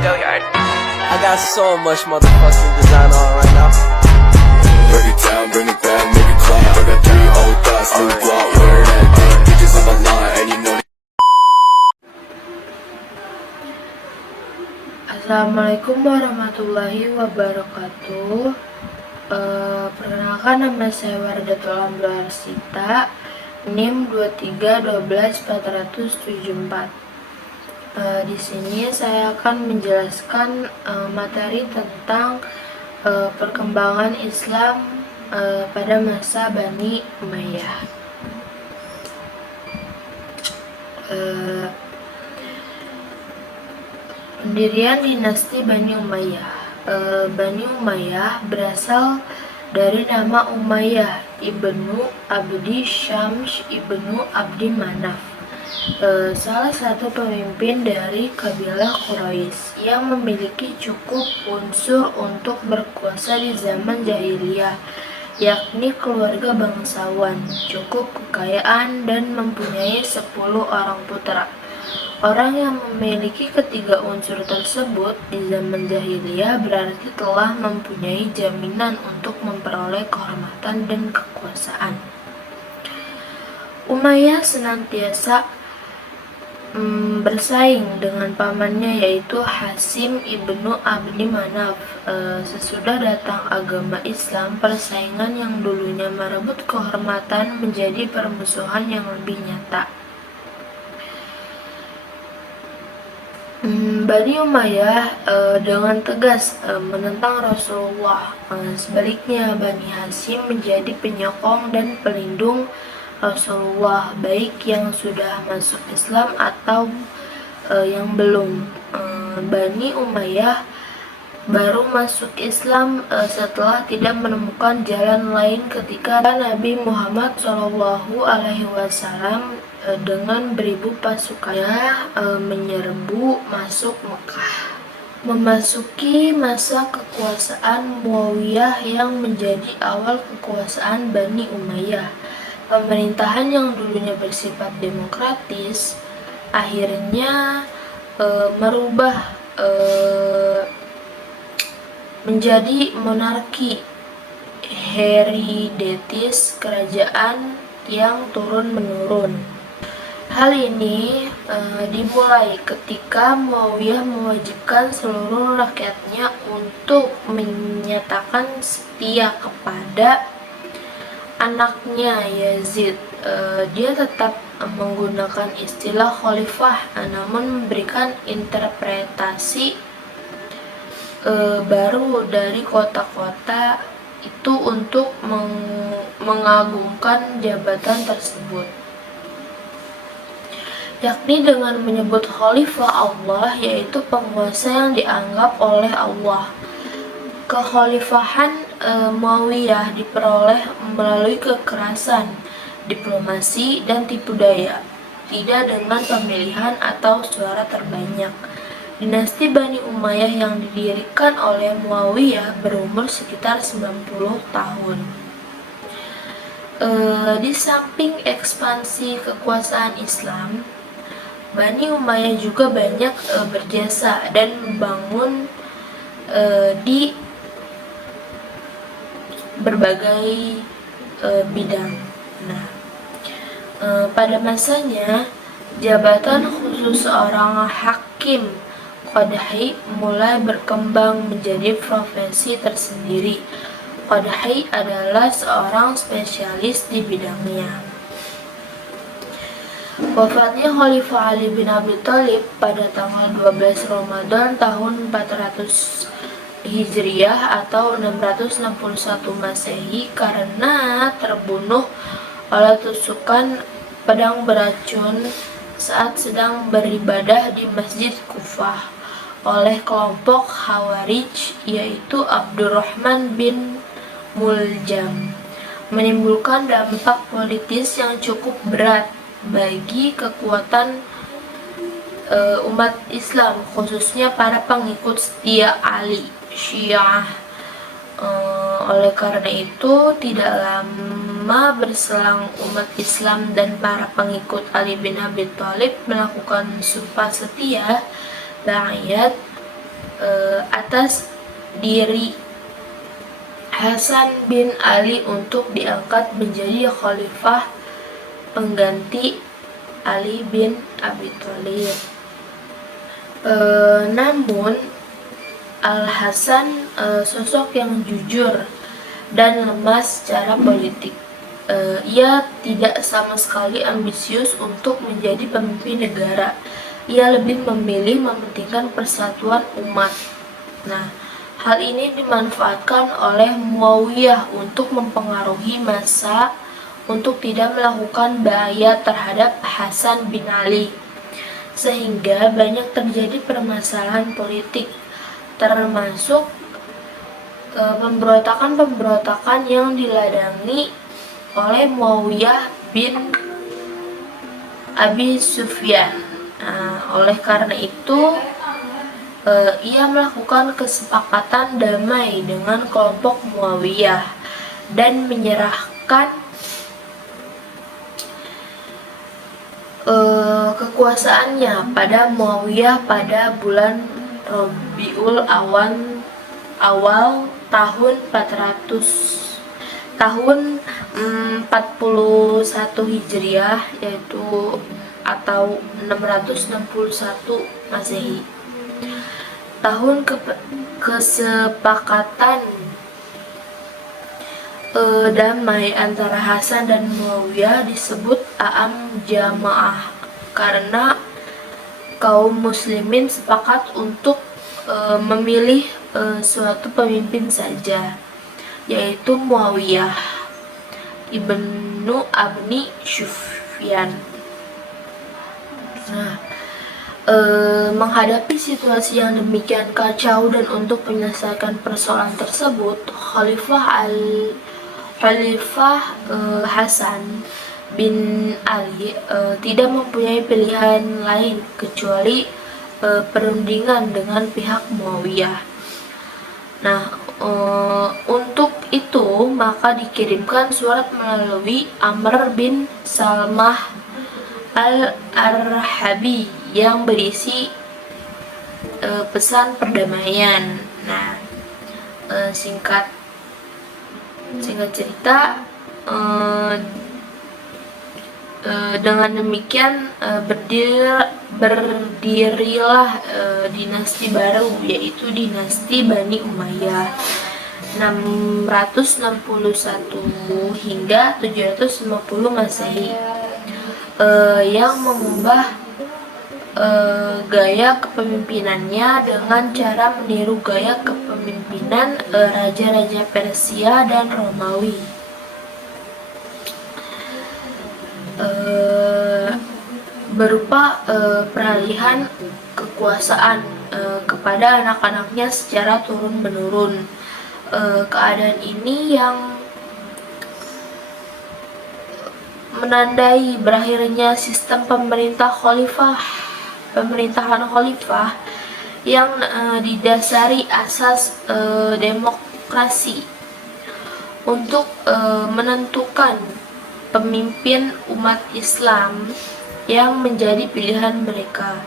I got so much motherfucking design on right now. Break it down, bring it back, make it clap. I got 3 old thoughts, new block, where that thing, bitches on my line, and you know. Assalamualaikum warahmatullahi wabarakatuh. Perkenalkan, nama saya Wardatul Amrul Arsita, NIM 2312474. Di sini saya akan menjelaskan materi tentang perkembangan Islam pada masa Bani Umayyah. Pendirian dinasti Bani Umayyah. Bani Umayyah berasal dari nama Umayyah ibnu Abdi Syams ibnu Abdi Manaf, salah satu pemimpin dari kabilah Quraisy yang memiliki cukup unsur untuk berkuasa di zaman jahiliyah, yakni keluarga bangsawan, cukup kekayaan, dan mempunyai 10 orang putra. Orang yang memiliki ketiga unsur tersebut di zaman jahiliyah berarti telah mempunyai jaminan untuk memperoleh kehormatan dan kekuasaan. Umayyah senantiasa bersaing dengan pamannya, yaitu Hasim ibnu Abdi Manaf. Sesudah datang agama Islam, persaingan yang dulunya merebut kehormatan menjadi permusuhan yang lebih nyata. Bani Umayyah dengan tegas menentang Rasulullah. Sebaliknya, Bani Hasyim menjadi penyokong dan pelindung Rasulullah, baik yang sudah masuk Islam atau yang belum. Bani Umayyah baru masuk Islam setelah tidak menemukan jalan lain ketika Nabi Muhammad SAW dengan beribu pasukannya menyerbu masuk Mekah, memasuki masa kekuasaan Muawiyah yang menjadi awal kekuasaan Bani Umayyah. Pemerintahan yang dulunya bersifat demokratis akhirnya merubah menjadi monarki hereditaris, kerajaan yang turun-menurun. Hal ini dimulai ketika Muawiyah mewajibkan seluruh rakyatnya untuk menyatakan setia kepada anaknya Yazid. Dia tetap menggunakan istilah khalifah, namun memberikan interpretasi baru dari kota-kota itu untuk mengagungkan jabatan tersebut, yakni dengan menyebut khalifah Allah, yaitu penguasa yang dianggap oleh Allah. Kekhalifahan Muawiyah diperoleh melalui kekerasan, diplomasi, dan tipu daya, tidak dengan pemilihan atau suara terbanyak. Dinasti Bani Umayyah yang didirikan oleh Muawiyah berumur sekitar 90 tahun. Di samping ekspansi kekuasaan Islam, Bani Umayyah juga banyak berjasa dan membangun di berbagai bidang. Pada masanya, jabatan khusus seorang hakim qadhi mulai berkembang menjadi profesi tersendiri. Qadhi adalah seorang spesialis di bidangnya. Wafatnya Khalifah Ali bin Abi Thalib pada tanggal 12 Ramadan tahun 400 Hijriah atau 661 Masehi karena terbunuh oleh tusukan pedang beracun saat sedang beribadah di Masjid Kufah oleh kelompok Khawarij, yaitu Abdurrahman bin Muljam, menimbulkan dampak politis yang cukup berat bagi kekuatan umat Islam, khususnya para pengikut setia Ali, Syiah. Oleh karena itu, tidak lama berselang umat Islam dan para pengikut Ali bin Abi Thalib melakukan sumpah setia baiat atas diri Hasan bin Ali untuk diangkat menjadi khalifah pengganti Ali bin Abi Thalib. Namun Al-Hasan sosok yang jujur dan lemah secara politik. Ia tidak sama sekali ambisius untuk menjadi pemimpin negara. Ia lebih memilih mementingkan persatuan umat. Nah, hal ini dimanfaatkan oleh Muawiyah untuk mempengaruhi massa untuk tidak melakukan bahaya terhadap Hasan bin Ali, sehingga banyak terjadi permasalahan politik, termasuk pemberontakan-pemberontakan yang diladani oleh Muawiyah bin Abi Sufyan. Oleh karena itu, ia melakukan kesepakatan damai dengan kelompok Muawiyah dan menyerahkan kekuasaannya pada Muawiyah pada bulan Rabiul Awal tahun 41 Hijriah, yaitu atau 661 Masehi. Tahun kesepakatan damai antara Hasan dan Muawiyah disebut Aam Jamaah karena kaum muslimin sepakat untuk memilih suatu pemimpin saja, yaitu Muawiyah ibnu Abi Sufyan. Nah, menghadapi situasi yang demikian kacau dan untuk menyelesaikan persoalan tersebut, Khalifah Hasan bin Ali tidak mempunyai pilihan lain kecuali perundingan dengan pihak Muawiyah. Nah, untuk itu maka dikirimkan surat melalui Amr bin Salmah Al-Arhabi yang berisi pesan perdamaian. Nah, singkat cerita, dengan demikian berdirilah dinasti baru, yaitu dinasti Bani Umayyah 661 hingga 750 Masehi, yang mengubah gaya kepemimpinannya dengan cara meniru gaya kepemimpinan raja-raja Persia dan Romawi. Berupa peralihan kekuasaan kepada anak-anaknya secara turun-menurun. Keadaan ini yang menandai berakhirnya sistem pemerintahan khalifah yang didasari asas demokrasi untuk menentukan pemimpin umat Islam yang menjadi pilihan mereka.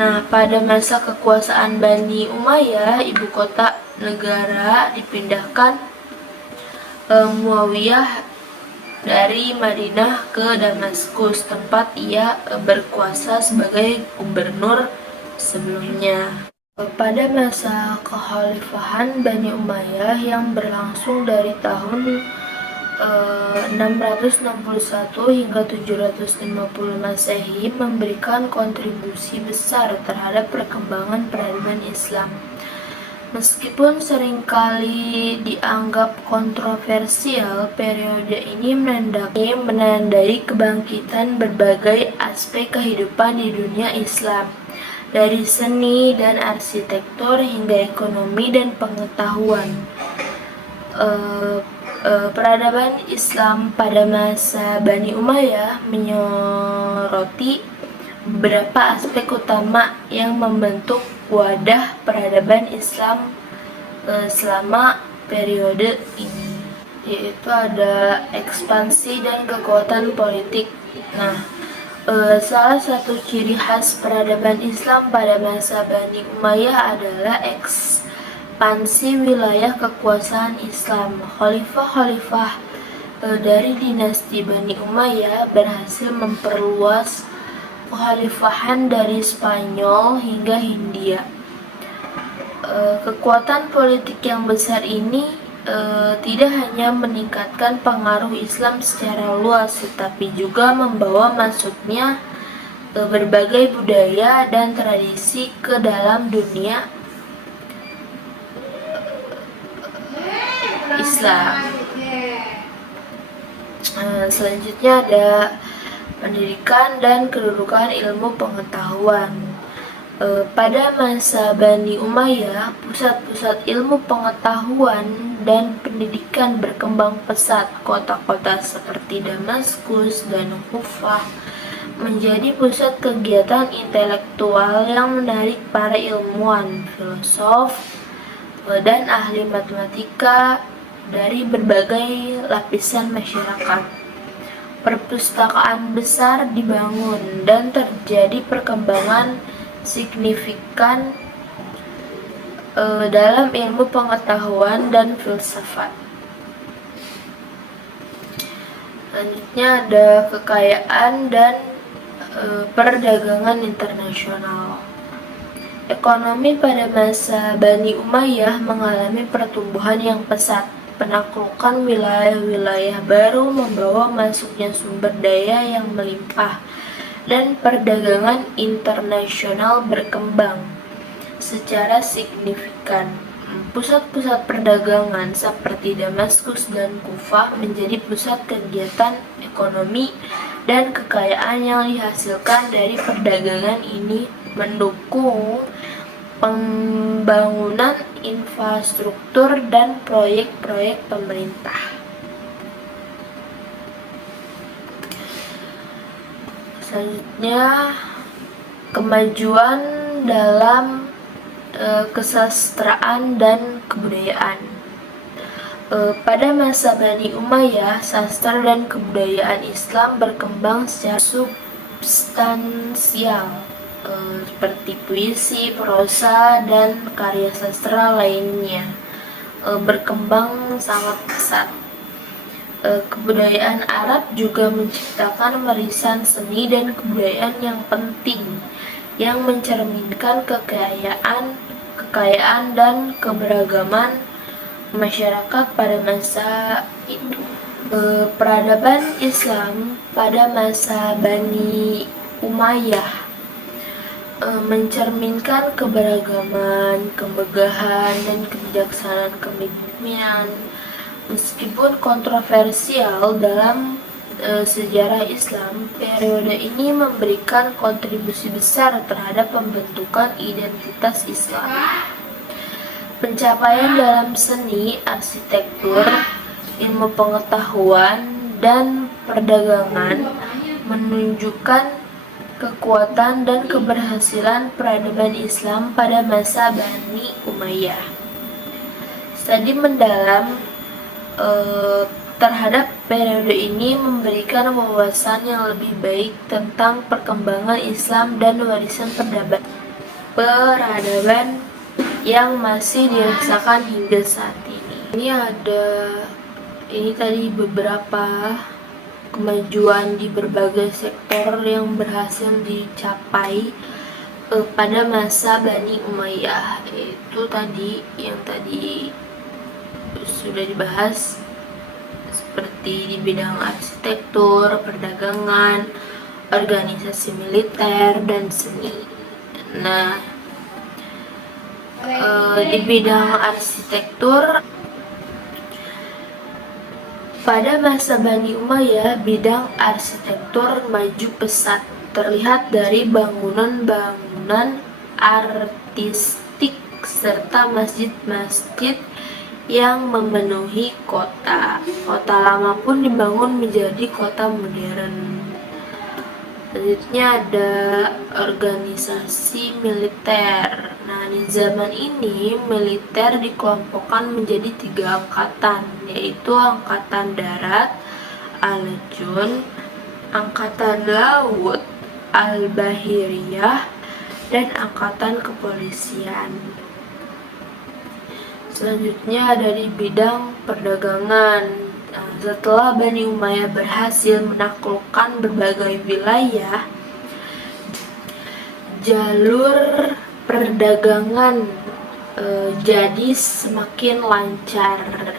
Nah, pada masa kekuasaan Bani Umayyah, ibu kota negara dipindahkan Muawiyah dari Madinah ke Damaskus, tempat ia berkuasa sebagai gubernur sebelumnya. Pada masa kekhalifahan Bani Umayyah yang berlangsung dari tahun 661 hingga 750 Masehi memberikan kontribusi besar terhadap perkembangan peradaban Islam. Meskipun seringkali dianggap kontroversial, periode ini menandai kebangkitan berbagai aspek kehidupan di dunia Islam, dari seni dan arsitektur hingga ekonomi dan pengetahuan. Peradaban Islam pada masa Bani Umayyah menyoroti beberapa aspek utama yang membentuk wadah peradaban Islam selama periode ini, yaitu ada ekspansi dan kekuatan politik. Nah, Salah satu ciri khas peradaban Islam pada masa Bani Umayyah adalah ekspansi wilayah kekuasaan Islam. Khalifah-khalifah dari dinasti Bani Umayyah berhasil memperluas kekhalifahan dari Spanyol hingga Hindia. Kekuatan politik yang besar ini tidak hanya meningkatkan pengaruh Islam secara luas, tetapi juga membawa masuknya berbagai budaya dan tradisi ke dalam dunia Islam. Selanjutnya ada pendidikan dan kedudukan ilmu pengetahuan. Pada masa Bani Umayyah, pusat-pusat ilmu pengetahuan dan pendidikan berkembang pesat. Kota-kota seperti Damaskus dan Kufah menjadi pusat kegiatan intelektual yang menarik para ilmuwan, filosof, dan ahli matematika dari berbagai lapisan masyarakat. Perpustakaan besar dibangun dan terjadi perkembangan signifikan dalam ilmu pengetahuan dan filsafat. Selanjutnya ada kekayaan dan perdagangan internasional. Ekonomi pada masa Bani Umayyah mengalami pertumbuhan yang pesat. Penaklukan wilayah-wilayah baru membawa masuknya sumber daya yang melimpah, dan perdagangan internasional berkembang secara signifikan. Pusat-pusat perdagangan seperti Damaskus dan Kufah menjadi pusat kegiatan ekonomi, dan kekayaan yang dihasilkan dari perdagangan ini mendukung pembangunan infrastruktur dan proyek-proyek pemerintah. Selanjutnya, kemajuan dalam kesastraan dan kebudayaan. Pada masa Bani Umayyah, sastra dan kebudayaan Islam berkembang secara substansial, seperti puisi, prosa, dan karya sastra lainnya berkembang sangat pesat. Kebudayaan Arab juga menciptakan warisan seni dan kebudayaan yang penting yang mencerminkan kekayaan dan keberagaman masyarakat pada masa itu. Peradaban Islam pada masa Bani Umayyah mencerminkan keberagaman, kemegahan, dan kebijaksanaan kepemimpinan. Meskipun kontroversial dalam sejarah Islam, periode ini memberikan kontribusi besar terhadap pembentukan identitas Islam. Pencapaian dalam seni, arsitektur, ilmu pengetahuan, dan perdagangan menunjukkan kekuatan dan keberhasilan peradaban Islam pada masa Bani Umayyah. Studi mendalam terhadap periode ini memberikan wawasan yang lebih baik tentang perkembangan Islam dan warisan peradaban yang masih dirasakan hingga saat ini. Ini tadi beberapa kemajuan di berbagai sektor yang berhasil dicapai pada masa Bani Umayyah. Itu tadi yang sudah dibahas, seperti di bidang arsitektur, perdagangan, organisasi militer, dan seni. Nah, di bidang arsitektur, pada masa Bani Umayyah, bidang arsitektur maju pesat, terlihat dari bangunan-bangunan artistik serta masjid-masjid yang memenuhi kota. Kota lama pun dibangun menjadi kota modern. Selanjutnya ada organisasi militer. Nah, di zaman ini militer dikelompokkan menjadi 3 angkatan, yaitu Angkatan Darat, Al-Jun, Angkatan Laut, Al-Bahiriyah, dan Angkatan Kepolisian. Selanjutnya dari bidang perdagangan. Setelah Bani Umayyah berhasil menaklukkan berbagai wilayah, jalur perdagangan jadi semakin lancar.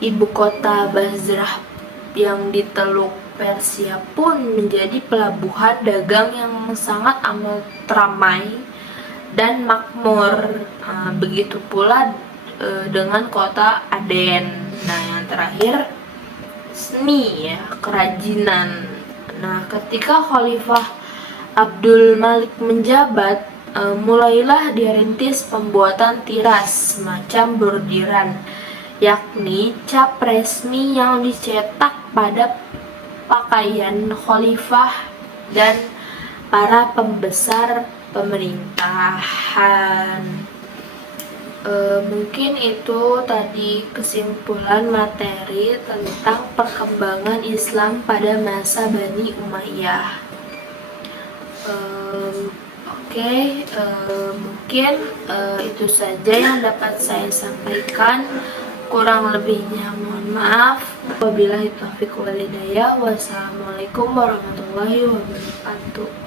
Ibu kota Basrah yang di Teluk Persia pun menjadi pelabuhan dagang yang sangat amat ramai dan makmur. Begitu pula dengan kota Aden. Nah, yang terakhir seni, ya, kerajinan. Nah, ketika Khalifah Abdul Malik menjabat, mulailah dirintis pembuatan tiras semacam bordiran, yakni cap resmi yang dicetak pada pakaian khalifah dan para pembesar pemerintahan. Mungkin itu tadi kesimpulan materi tentang perkembangan Islam pada masa Bani Umayyah. Mungkin itu saja yang dapat saya sampaikan. Kurang lebihnya mohon maaf. Wabillahi taufiq wal hidayah. Wassalamualaikum warahmatullahi wabarakatuh.